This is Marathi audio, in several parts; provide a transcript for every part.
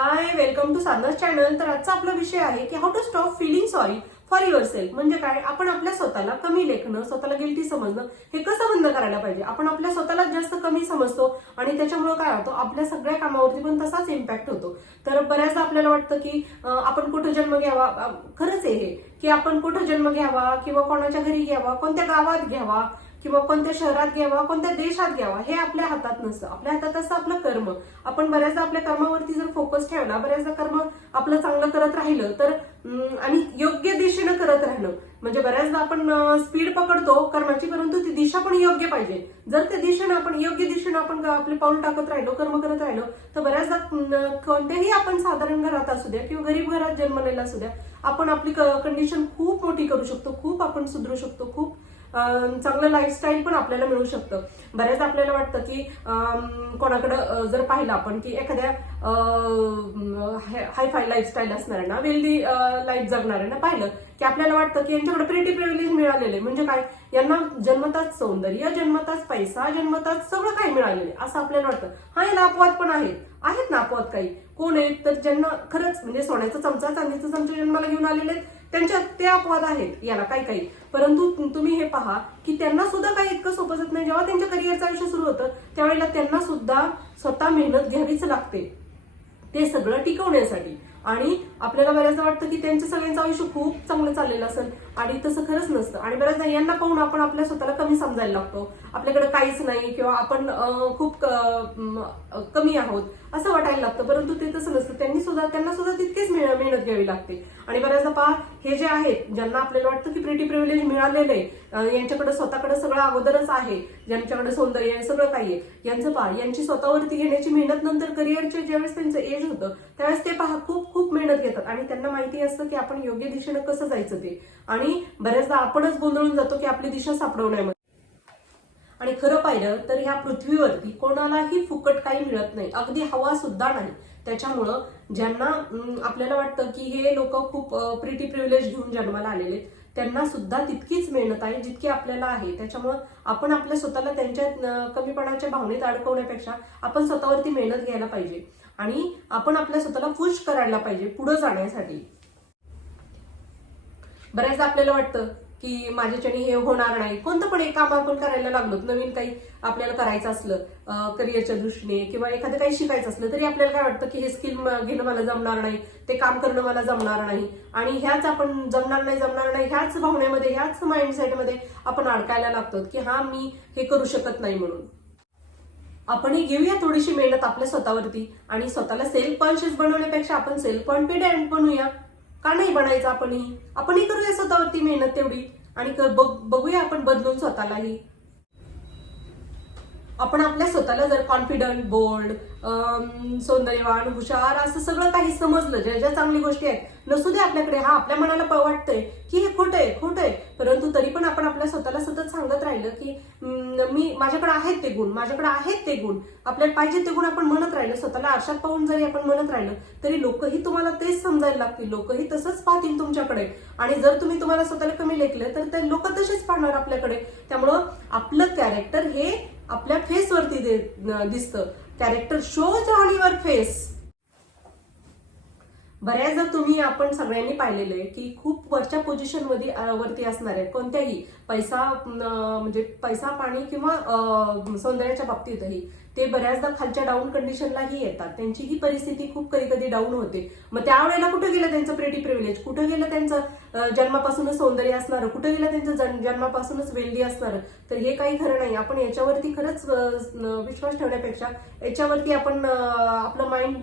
High, welcome to Sadhana's channel. तर आजचा आपला विषय आहे की how to stop feeling sorry for yourself. म्हणजे काय, आपण आपल्या स्वतःला कमी लेखणं, स्वतःला गिल्टी समजणं हे कसं बंद करायला पाहिजे. आपण आपल्या स्वतःला जास्त कमी समजतो आणि त्याच्यामुळे काय होतं, आपल्या सगळ्या कामावरती पण तसाच इम्पॅक्ट होतो. तर बऱ्याचदा आपल्याला वाटतं की आपण कुठं जन्म घ्यावा. खरंच आहे हे की आपण कुठं जन्म घ्यावा किंवा कोणाच्या घरी घ्यावा, कोणत्या गावात घ्यावा किंवा कोणत्या शहरात घ्यावा, कोणत्या देशात घ्यावा हे आपल्या हातात नसतं. आपल्या हातात असतं आपलं कर्म. आपण बऱ्याचदा आपल्या कर्मावरती जर फोकस ठेवला, बऱ्याचदा कर्म आपलं चांगलं करत राहिलं तर आणि योग्य दिशेनं करत राहिलं, म्हणजे बऱ्याचदा आपण स्पीड पकडतो कर्माची, परंतु ती दिशा पण योग्य पाहिजे. जर त्या दिशेनं आपण योग्य दिशेनं आपण आपले पाऊल टाकत राहिलो, कर्म करत राहिलो, तर बऱ्याचदा कोणत्याही आपण साधारण घरात असू द्या किंवा गरीब घरात जन्मलेला असू द्या, आपण आपली कंडिशन खूप मोठी करू शकतो, खूप आपण सुधरू शकतो, खूप चांगलं लाईफस्टाईल पण आपल्याला मिळू शकतं. बऱ्याच आपल्याला वाटतं की कोणाकडं जर पाहिलं आपण की एखाद्या हायफाय लाईफस्टाईल असणाऱ्यांना, वेल्दी लाईफ जगणाऱ्यांना पाहिलं की आपल्याला वाटतं की यांच्याकडे प्रिटी प्रिव्हिलेज मिळालेले, म्हणजे काय, यांना जन्मताच सौंदर्य, जन्मताच पैसा, जन्मताच सगळं काही मिळालेले असं आपल्याला वाटतं. हा, याला अपवाद पण आहेत ना अपवाद. काही कोण आहेत तर ज्यांना खरंच म्हणजे सोन्याचा चमचा, चांदीचा चमचा जन्माला घेऊन आलेले त्यांच्यात ते अपवाद आहेत याला काही. परंतु तुम्ही हे पहा की त्यांना सुद्धा काही इतकं सोपं जात नाही. जेव्हा त्यांच्या करिअरचं आयुष्य सुरू होतं त्यावेळेला त्यांना सुद्धा स्वतः मेहनत घ्यावीच लागते ते सगळं टिकवण्यासाठी. आणि आपल्याला बऱ्याचदा वाटतं की त्यांचं सगळ्यांचं आयुष्य खूप चांगलं चाललेलं असेल आणि तसं खरंच नसतं. आणि बऱ्याचदा यांना पाहून आपण आपल्या स्वतःला कमी समजायला लागतो, आपल्याकडे काहीच नाही किंवा आपण खूप कमी आहोत असं वाटायला लागतं. परंतु ते तसं नसतं. त्यांना सुद्धा तितकीच मेहनत घ्यावी लागते. आणि बऱ्याचदा पहा, हे जे आहेत ज्यांना आपल्याला वाटतं की प्रिटी प्रिव्हिलेज मिळालेलं आहे, यांच्याकडे स्वतःकडे सगळं अगोदरच आहे, ज्यांच्याकडे सौंदर्य आहे, सगळं काही आहे, यांचं पहा, यांची स्वतःवरती घेण्याची मेहनत नंतर करिअरचे ज्यावेळेस त्यांचं एज होतं त्यावेळेस ते पहा खूप मेहनत घेतात आणि त्यांना माहिती असतं की आपण योग्य दिशेनं कसं जायचं ते. आणि बऱ्याचदा आपणच गोंधळून जातो की आपली दिशा सापडवण्यामध्ये. आणि खरं पाहिलं तर ह्या पृथ्वीवरती कोणालाही फुकट काही मिळत नाही, अगदी हवा सुद्धा नाही. त्याच्यामुळं ज्यांना आपल्याला वाटतं की हे लोक खूप प्रिटी प्रिव्हिलेज घेऊन जन्माला आलेले, त्यांना सुद्धा तितकीच मेहनत आहे जितकी आपल्याला आहे. त्याच्यामुळं आपण आपल्या स्वतःला त्यांच्या कमीपणाच्या भावनेत अडकवण्यापेक्षा आपण स्वतःवरती मेहनत घ्यायला पाहिजे आणि आपण आपल्या स्वतःला पुश करायला पाहिजे पुढे जाण्यासाठी. बऱ्याचदा आपल्याला वाटतं की माझ्याच्याने हे होणार नाही. कोणतं पण एक काम आपण करायला लागलो, नवीन काही आपल्याला करायचं असलं करिअरच्या दृष्टीने किंवा एखादं काही शिकायचं असलं तरी आपल्याला काय वाटतं की हे स्किल घेणं मला जमणार नाही, ते काम करणं मला जमणार नाही. आणि ह्याच आपण जमणार नाही ह्याच भावनेमध्ये, ह्याच माइंडसेटमध्ये आपण अडकायला लागतो की हा मी हे करू शकत नाही. म्हणून आपणही घेऊया थोडीशी मेहनत आपल्या स्वतःवरती आणि स्वतःला सेल्फ कॉन्शियस बनवण्यापेक्षा आपण सेल्फ कॉन्फिडेंट बनूया. का नाही बनायचं आपणही करूया स्वतःवरती मेहनत तेवढी आणि बघूया आपण बदलून स्वतःलाही. आपण आपल्या स्वतःला जर कॉन्फिडंट, बोल्ड, सौंदर्यवान, हुशार असं सगळं काही समजलं, ज्या ज्या चांगली गोष्टी आहेत नसू दे आपल्याकडे, हा आपल्या मनाला वाटतंय की हे खोटं आहे, परंतु तरी पण आपण आपल्या स्वतःला सतत सांगत राहिलं की माझ्याकडे आहेत ते गुण, आपल्याला पाहिजे ते गुण आपण म्हणत राहिलं, स्वतःला आरशात पाहून जरी आपण म्हणत राहिलं तरी लोकही तुम्हाला तेच समजायला लागतील, लोकही तसंच पाहतील तुमच्याकडे. आणि जर तुम्ही तुम्हाला स्वतःला कमी लेखलं तर ते लोक तसेच पाहणार आपल्याकडे. त्यामुळं आपलं कॅरेक्टर हे आपल्या फेसवरती दिसतं. Character shows on your face. बऱ्याचदा आपण सगळ्यांनी पाहिलेलं आहे की खूप वरच्या पोझिशन वरती असणारे, कोणत्याही म्हणजे पैसा पाणी किंवा सौंदर्याच्या बाबतीतही ते बऱ्याचदा खालच्या डाऊन कंडिशनलाही येतात. त्यांची ही परिस्थिती खूप कधी डाऊन होते. मग त्यावेळेला कुठं गेलं त्यांचं प्रिटी प्रिव्हिलेज, कुठं गेलं त्यांचं जन्मापासूनच सौंदर्य असणार, कुठं गेलं त्यांचं जन्मापासूनच वेल्दी असणार. तर हे काही खरं नाही. आपण याच्यावरती खरंच विश्वास ठेवण्यापेक्षा, याच्यावरती आपण आपलं माइंड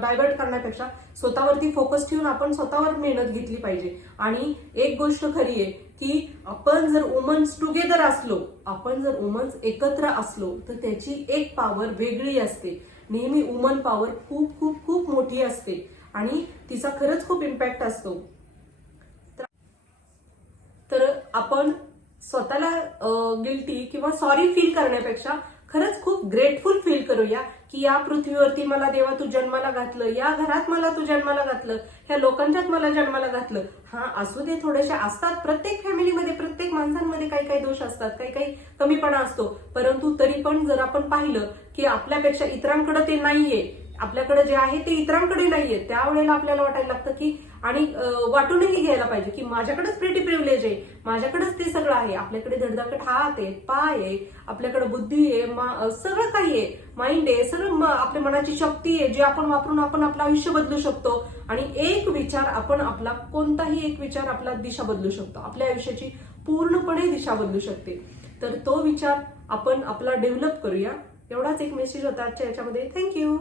डायव्हर्ट करण्यापेक्षा स्वतःवरती फोकस ठेवून आपण स्वतःवर मेहनत घेतली पाहिजे. आणि एक गोष्ट खरी आहे की आपण जर वुमन्स टुगेदर असलो, आपण जर वुमन्स एकत्र असलो तर त्याची एक पॉवर वेगळी असते. नेहमी वुमन पॉवर खूप खूप खूप मोठी असते आणि तिचा खरंच खूप इम्पॅक्ट असतो. तर आपण स्वतःला गिल्टी किंवा सॉरी फील करण्यापेक्षा खरंच खूप ग्रेटफुल फील करूया की या पृथ्वीवरती मला देवा तू जन्माला घातलं, या घरात मला तू जन्माला घातलं, ह्या लोकांच्यात मला जन्माला घातलं. हा, असू दे, थोडेसे असतात प्रत्येक फॅमिलीमध्ये, प्रत्येक माणसांमध्ये काही दोष असतात, काही कमीपणा असतो. परंतु तरी पण जर आपण पाहिलं की आपल्यापेक्षा इतरांकडे ते नाहीये, आपल्याकडे जे आहे ते इतरांकडे नाहीये, त्यावेळेला आपल्याला वाटायला लागतं की आणि वाटूनही घ्यायला पाहिजे की माझ्याकडेच प्रिटी प्रिव्हिलेज आहे, माझ्याकडेच ते सगळं आहे. आपल्याकडे धडधाकट हात आहे, पाय आहे, आपल्याकडे बुद्धी आहे, सगळं काही आहे, माइंड आहे, सगळं आपल्या मनाची शक्ती आहे, जे आपण वापरून आपण आपलं आयुष्य बदलू शकतो. आणि एक विचार आपण आपला, कोणताही एक विचार आपला दिशा बदलू शकतो, आपल्या आयुष्याची पूर्णपणे दिशा बदलू शकते. तर तो विचार आपण आपला डेव्हलप करूया. एवढाच एक मेसेज होता आजच्या याच्यामध्ये. थँक्यू.